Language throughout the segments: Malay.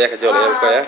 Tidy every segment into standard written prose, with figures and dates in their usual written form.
Ya kejol ya lupa ya.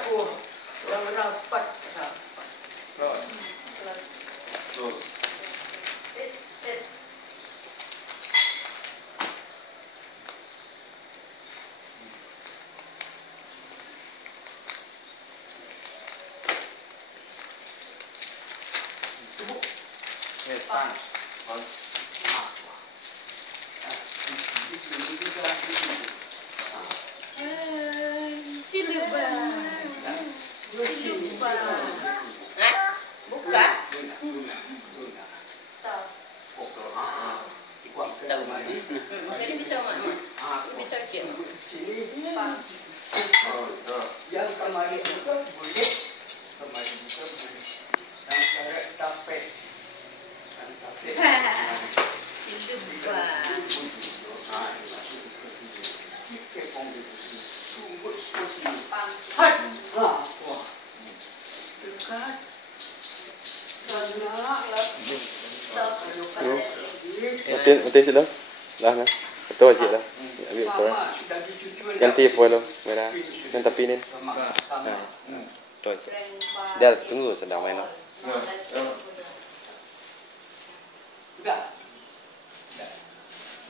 Buka. Jadi bisa mak, bisa cik. Yang kemarin juga boleh, kemarin juga boleh. Dan cara tapet, Hidup bah. Mati sudah. Dah nah. Betul aja dah. Ambil foil. Ganti foil merah. Yang tapi ni. Nah. Betul. Dia tunggu sedang main. Dah.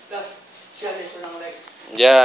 Dah. Siapa yang senang lagi? Ya.